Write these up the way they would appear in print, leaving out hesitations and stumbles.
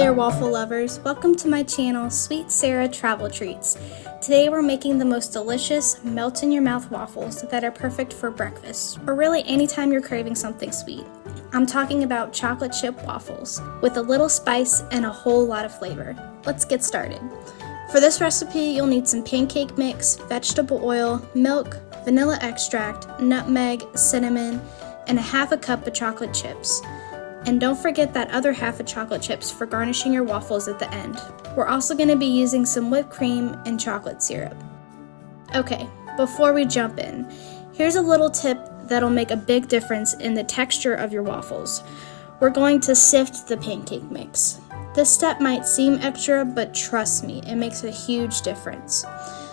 there, waffle lovers. Welcome to my channel, Sweet Sarah Travel Treats. Today we're making the most delicious, melt-in-your-mouth waffles that are perfect for breakfast, or really anytime you're craving something sweet. I'm talking about chocolate chip waffles, with a little spice and a whole lot of flavor. Let's get started. For this recipe, you'll need some pancake mix, vegetable oil, milk, vanilla extract, nutmeg, cinnamon, and a half a cup of chocolate chips. And don't forget that other half of chocolate chips for garnishing your waffles at the end. We're also going to be using some whipped cream and chocolate syrup. Okay, before we jump in, here's a little tip that'll make a big difference in the texture of your waffles. We're going to sift the pancake mix. This step might seem extra, but trust me, it makes a huge difference.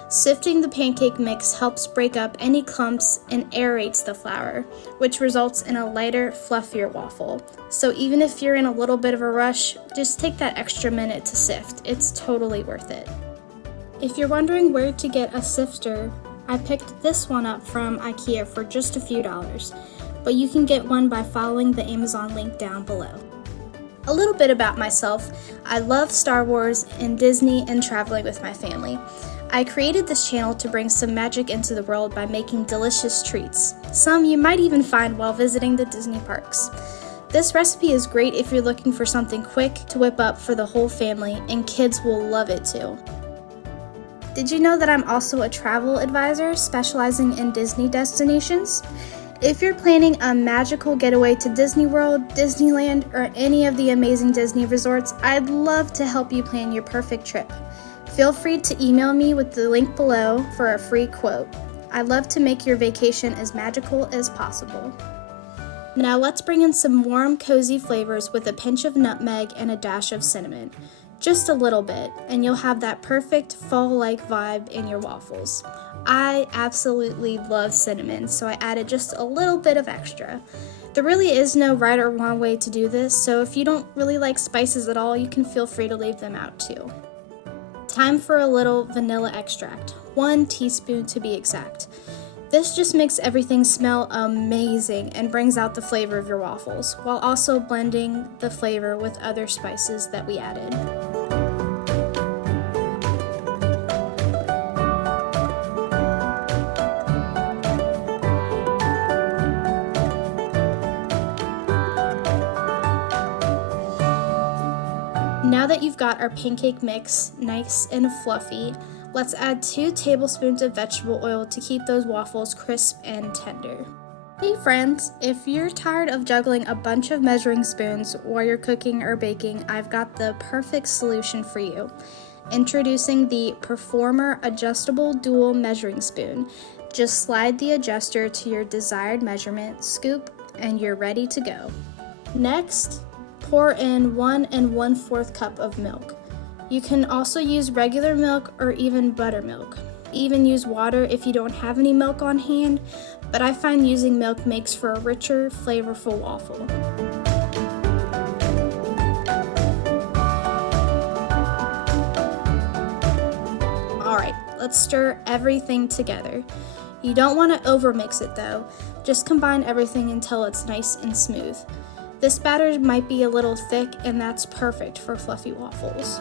Sifting the pancake mix helps break up any clumps and aerates the flour, which results in a lighter, fluffier waffle. So even if you're in a little bit of a rush, just take that extra minute to sift. It's totally worth it. If you're wondering where to get a sifter, I picked this one up from IKEA for just a few dollars, but you can get one by following the Amazon link down below. A little bit about myself. I love Star Wars and Disney and traveling with my family. I created this channel to bring some magic into the world by making delicious treats. Some you might even find while visiting the Disney parks. This recipe is great if you're looking for something quick to whip up for the whole family, and kids will love it too. Did you know that I'm also a travel advisor specializing in Disney destinations? If you're planning a magical getaway to Disney World, Disneyland, or any of the amazing Disney resorts, I'd love to help you plan your perfect trip. Feel free to email me with the link below for a free quote. I'd love to make your vacation as magical as possible. Now let's bring in some warm, cozy flavors with a pinch of nutmeg and a dash of cinnamon. Just a little bit, and you'll have that perfect fall-like vibe in your waffles. I absolutely love cinnamon, so I added just a little bit of extra. There really is no right or wrong way to do this, so if you don't really like spices at all, you can feel free to leave them out too. Time for a little vanilla extract, 1 teaspoon to be exact. This just makes everything smell amazing and brings out the flavor of your waffles, while also blending the flavor with other spices that we added. Now that you've got our pancake mix nice and fluffy, let's add 2 tablespoons of vegetable oil to keep those waffles crisp and tender. Hey friends, if you're tired of juggling a bunch of measuring spoons while you're cooking or baking, I've got the perfect solution for you. Introducing the Performer Adjustable Dual Measuring Spoon. Just slide the adjuster to your desired measurement, scoop, and you're ready to go. Next, pour in 1 1/4 cup of milk. You can also use regular milk or even buttermilk. Even use water if you don't have any milk on hand, but I find using milk makes for a richer, flavorful waffle. Alright, let's stir everything together. You don't want to overmix it though, just combine everything until it's nice and smooth. This batter might be a little thick, and that's perfect for fluffy waffles.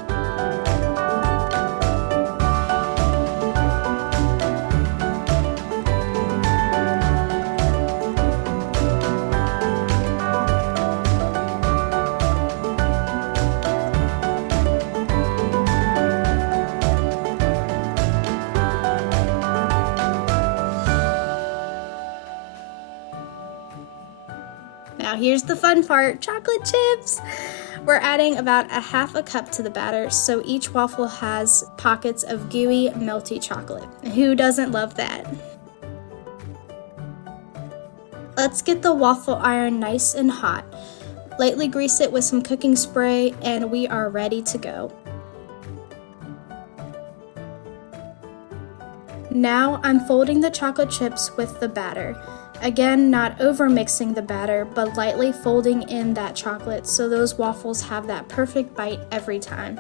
Now here's the fun part, chocolate chips! We're adding about a half a cup to the batter, so each waffle has pockets of gooey, melty chocolate. Who doesn't love that? Let's get the waffle iron nice and hot. Lightly grease it with some cooking spray, and we are ready to go. Now I'm folding the chocolate chips with the batter. Again, not over mixing the batter, but lightly folding in that chocolate so those waffles have that perfect bite every time.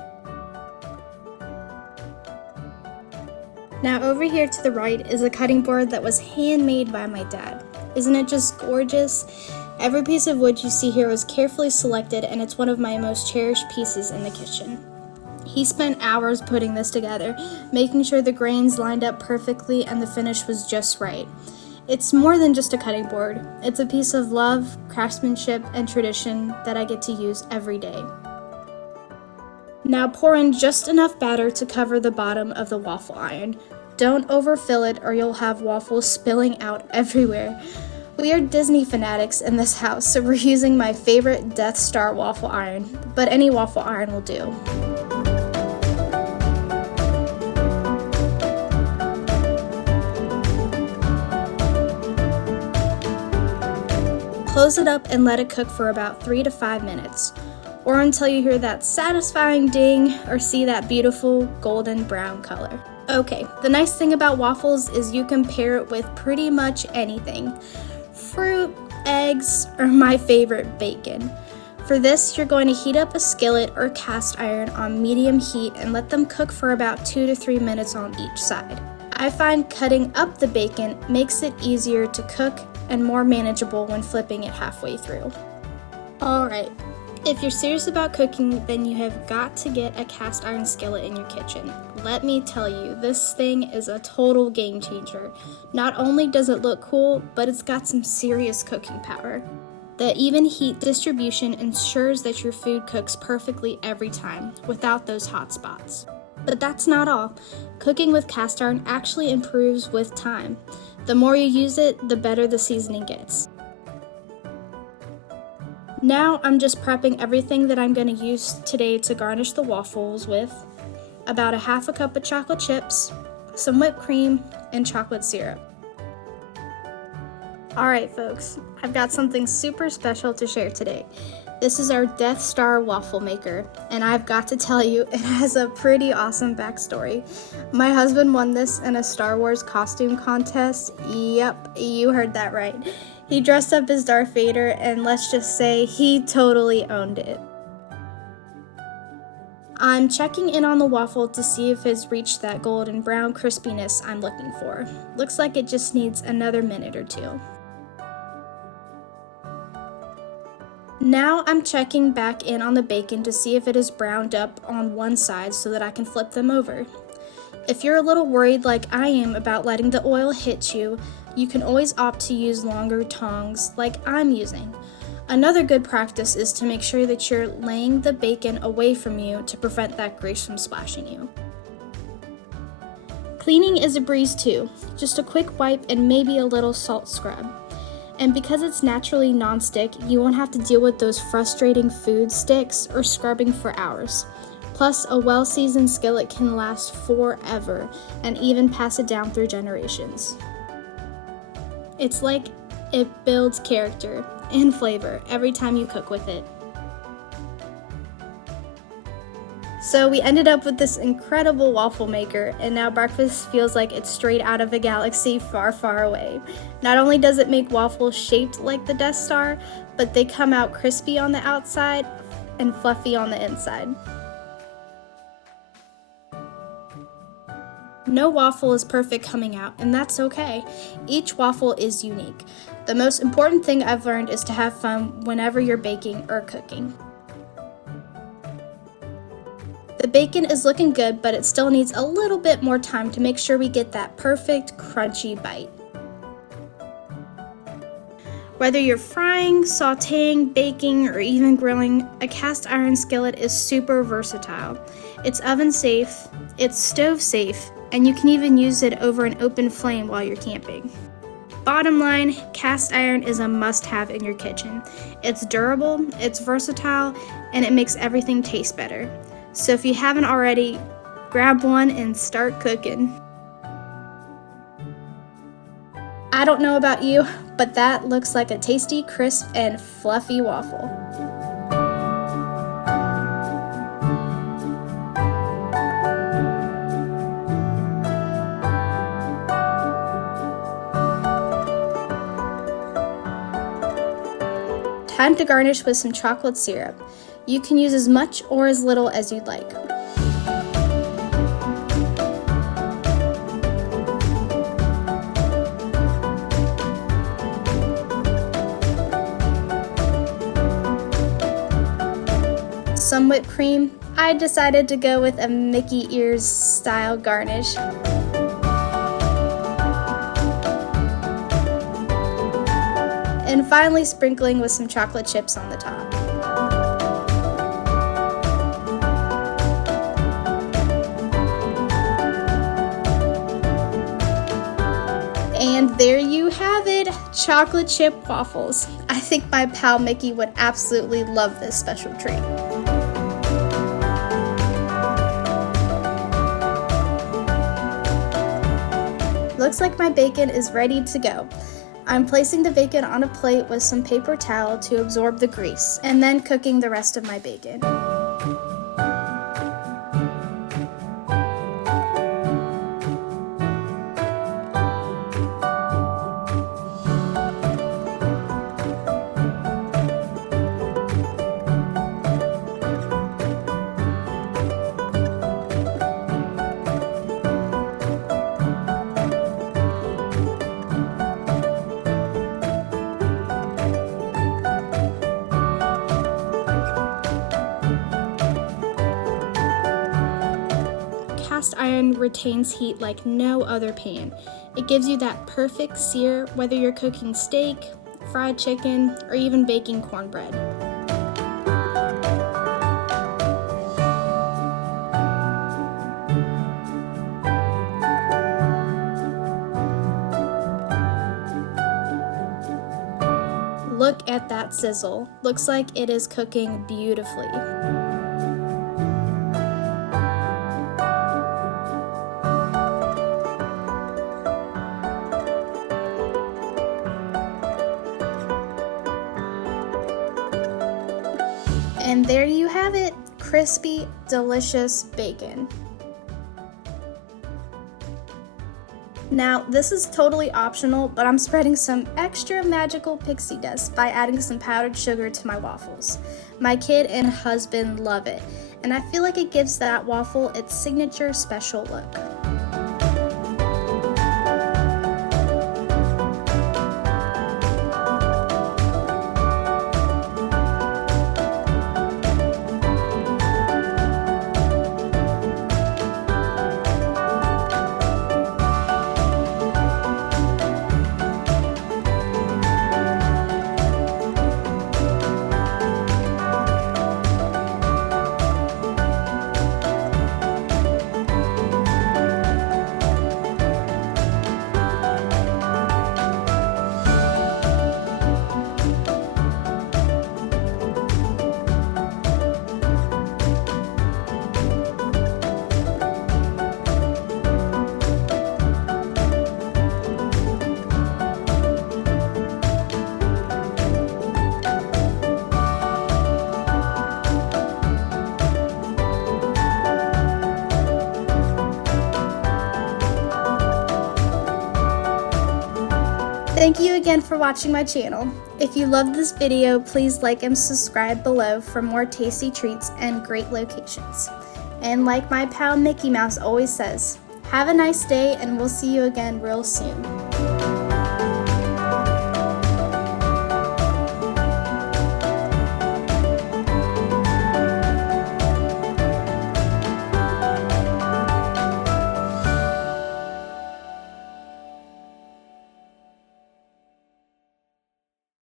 Now over here to the right is a cutting board that was handmade by my dad. Isn't it just gorgeous? Every piece of wood you see here was carefully selected, and it's one of my most cherished pieces in the kitchen. He spent hours putting this together, making sure the grains lined up perfectly and the finish was just right. It's more than just a cutting board. It's a piece of love, craftsmanship, and tradition that I get to use every day. Now pour in just enough batter to cover the bottom of the waffle iron. Don't overfill it or you'll have waffles spilling out everywhere. We are Disney fanatics in this house, so we're using my favorite Death Star waffle iron, but any waffle iron will do. Close it up and let it cook for about 3 to 5 minutes, or until you hear that satisfying ding or see that beautiful golden brown color. Okay, the nice thing about waffles is you can pair it with pretty much anything. Fruit, eggs, or my favorite, bacon. For this, you're going to heat up a skillet or cast iron on medium heat and let them cook for about 2 to 3 minutes on each side. I find cutting up the bacon makes it easier to cook and more manageable when flipping it halfway through. Alright, if you're serious about cooking, then you have got to get a cast iron skillet in your kitchen. Let me tell you, this thing is a total game changer. Not only does it look cool, but it's got some serious cooking power. The even heat distribution ensures that your food cooks perfectly every time, without those hot spots. But that's not all. Cooking with cast iron actually improves with time. The more you use it, the better the seasoning gets. Now I'm just prepping everything that I'm going to use today to garnish the waffles with. About a half a cup of chocolate chips, some whipped cream, and chocolate syrup. Alright folks, I've got something super special to share today. This is our Death Star waffle maker, and I've got to tell you, it has a pretty awesome backstory. My husband won this in a Star Wars costume contest. Yep, you heard that right. He dressed up as Darth Vader, and let's just say he totally owned it. I'm checking in on the waffle to see if it's reached that golden brown crispiness I'm looking for. Looks like it just needs another minute or two. Now I'm checking back in on the bacon to see if it is browned up on one side so that I can flip them over. If you're a little worried like I am about letting the oil hit you, you can always opt to use longer tongs like I'm using. Another good practice is to make sure that you're laying the bacon away from you to prevent that grease from splashing you. Cleaning is a breeze too, just a quick wipe and maybe a little salt scrub. And because it's naturally non-stick, you won't have to deal with those frustrating food sticks or scrubbing for hours. Plus, a well-seasoned skillet can last forever and even pass it down through generations. It's like it builds character and flavor every time you cook with it. So we ended up with this incredible waffle maker, and now breakfast feels like it's straight out of a galaxy far, far away. Not only does it make waffles shaped like the Death Star, but they come out crispy on the outside and fluffy on the inside. No waffle is perfect coming out, and that's okay. Each waffle is unique. The most important thing I've learned is to have fun whenever you're baking or cooking. The bacon is looking good, but it still needs a little bit more time to make sure we get that perfect crunchy bite. Whether you're frying, sautéing, baking, or even grilling, a cast iron skillet is super versatile. It's oven safe, it's stove safe, and you can even use it over an open flame while you're camping. Bottom line, cast iron is a must-have in your kitchen. It's durable, it's versatile, and it makes everything taste better. So if you haven't already, grab one and start cooking. I don't know about you, but that looks like a tasty, crisp, and fluffy waffle. Time to garnish with some chocolate syrup. You can use as much or as little as you'd like. some whipped cream, I decided to go with a Mickey ears style garnish. And finally sprinkling with some chocolate chips on the top. And there you have it, chocolate chip waffles. I think my pal Mickey would absolutely love this special treat. Looks like my bacon is ready to go. I'm placing the bacon on a plate with some paper towel to absorb the grease, and then cooking the rest of my bacon. Cast iron retains heat like no other pan. It gives you that perfect sear whether you're cooking steak, fried chicken, or even baking cornbread. Look at that sizzle. Looks like it is cooking beautifully. And there you have it, crispy, delicious bacon. Now, this is totally optional, but I'm spreading some extra magical pixie dust by adding some powdered sugar to my waffles. My kid and husband love it, and I feel like it gives that waffle its signature special look. Thank you again for watching my channel. If you loved this video, please like and subscribe below for more tasty treats and great locations. And like my pal Mickey Mouse always says, have a nice day and we'll see you again real soon.